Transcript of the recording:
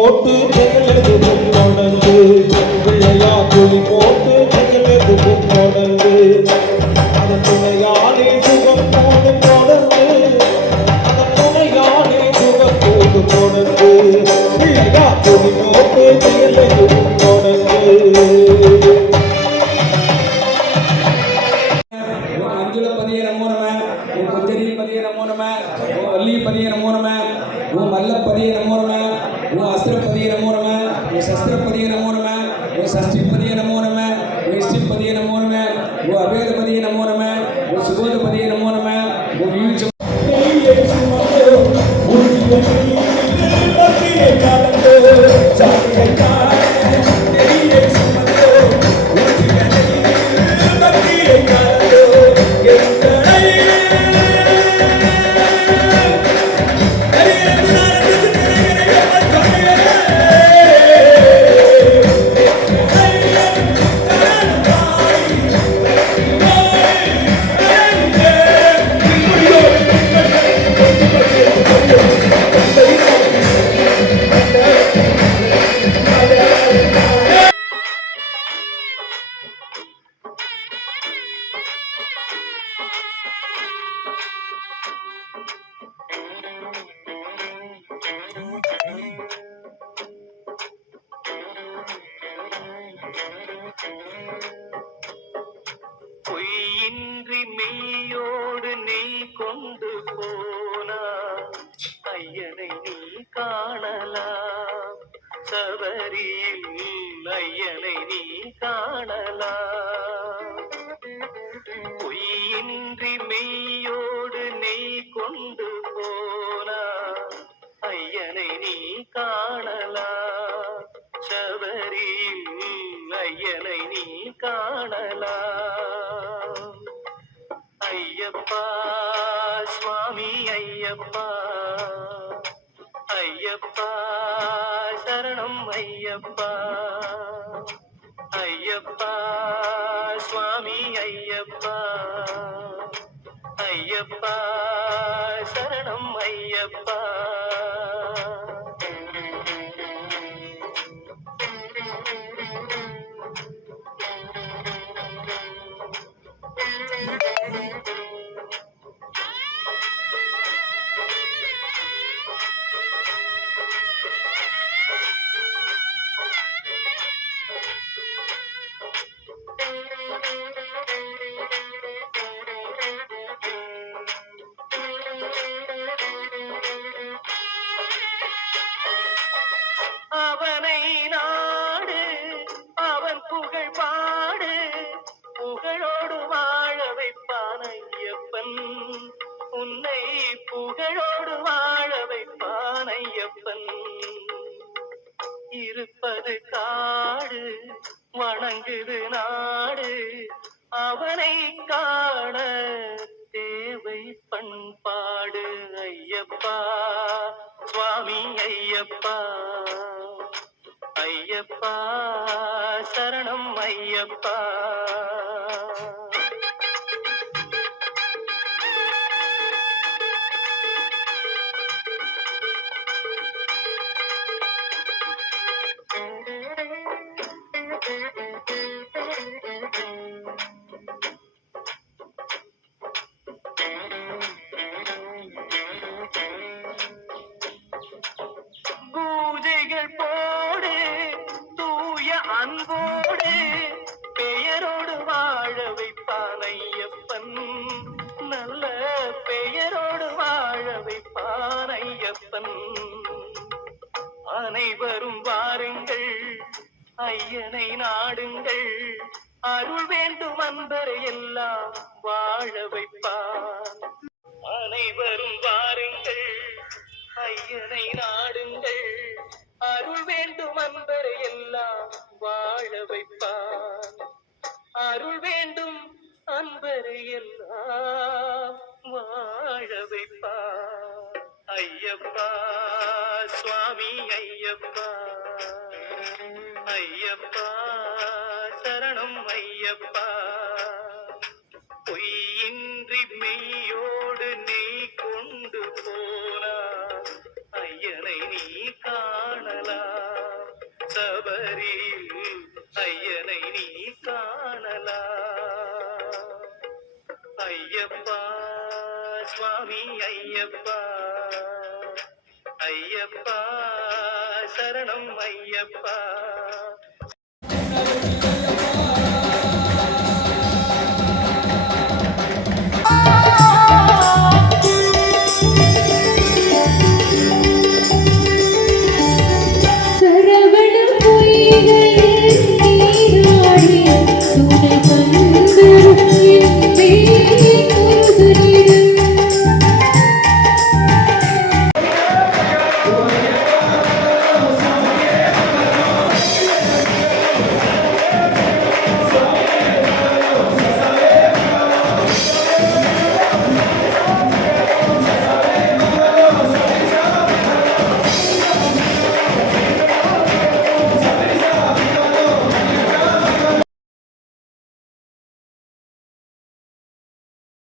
போட்டு எங்களெதுவும் தொடர்ந்து பிள்ளையா துளி போட்டு எங்களெதுவும் தொடர்ந்து அதன் துணையாலே சுகத்தோடு தொடர்ந்து அதன் துணையாலே சுகத்தோடு தொடர்ந்து பிள்ளையா துளி போட்டு எங்களெதுவும் தொடர்ந்து मंजुल पदिये नमो नमः ओम कुंजरी पदिये नमो नमः ओम वल्ली पदिये नमो नमः ओम मल्ल पदिये नमो नमः ओम अस्त्र पदिये नमो नमः ओम शस्त्र पदिये नमो नमः ओम षष्ठी पदिये नमो नमः ओम इष्टि पदिये नमो नमः ओम अभेद पदिये नमो नमः ओम सुबोध पदिये नमो नमः ओम यूज பொய்யின்றி மெய்யோடு நீ கொண்டு போனா ஐயனை நீ காணலாம் சபரியில் ஐயனை நீ காணலாம் பொய்யின்றி மெய்யோடு நீ கொண்டு போனா ஐயனை நீ காணலாம் சபரியில் ஐயனை நீ காணலாம் ஐயப்பா சுவாமி ஐயப்பா ஐயப்பா சரணம் ஐயப்பா ஐயப்பா சுவாமி ஐயப்பா ஐயப்பா சரணம் ஐயப்பா அவனை நாடு அவன் புகழ் பாடு புகழோடு வாழ வைப்பான் ஐயப்பன் உன்னை புகழோடு வாழ வைப்பான் ஐயப்பன் இருப்பது காடு வணங்குது நாடு அவனை காண தேவை பண்பாடு ஐயப்பா சுவாமி ஐயப்பா ஐயப்பா சரணம் ஐயப்பா பூஜைகள் போடு தூய அன்போடு பெயரோடு வாழ வைப்பான் ஐயப்பன் நல்ல பெயரோடு வாழ வைப்பான் ஐயப்பன் அனைவரும் வாருங்கள் ஐயனை நாடுங்கள் அருள் வேண்டும் அன்பரை எல்லாம் வாழ வைப்பான் அனைவரும் வாருங்கள் ஐயனை நாடுங்கள் அருள் வேண்டும் அன்பரை எல்லாம் வாழ வைப்பான் அருள் வேண்டும் அன்பரை எல்லாம் வாழ வைப்பான் ஐயப்பா சுவாமி ஐயப்பா ஐயப்பா சரணம் ஐயப்பா பொய்யின்றி மெய்யோடு நீ கொண்டு போனா ஐயனை நீ காணலாம் சுவாமி ஐயப்பா ஐயப்பா சரணம் ஐயப்பா